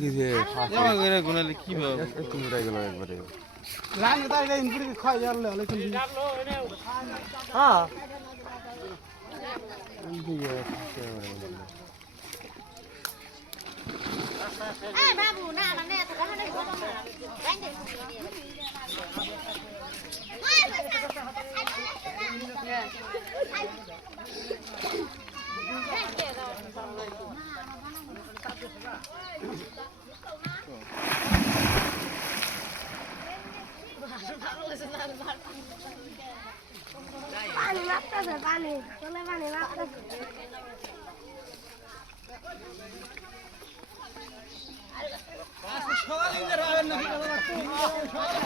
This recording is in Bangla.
গিয়ে জামা করে গুনালে কি হবে তুমি উড়ে গেল একবারে লাইন তাই এই ইনপুট খাই জানলে হলে কিন্তু হ্যাঁ Eh, babu, nah, mana ya? Tengah ada gua mau. Banyak. Pani লাগতেছে পানি চলে পানি লাগতেছে সকালিঙ্গের আবেন নাকি সকালে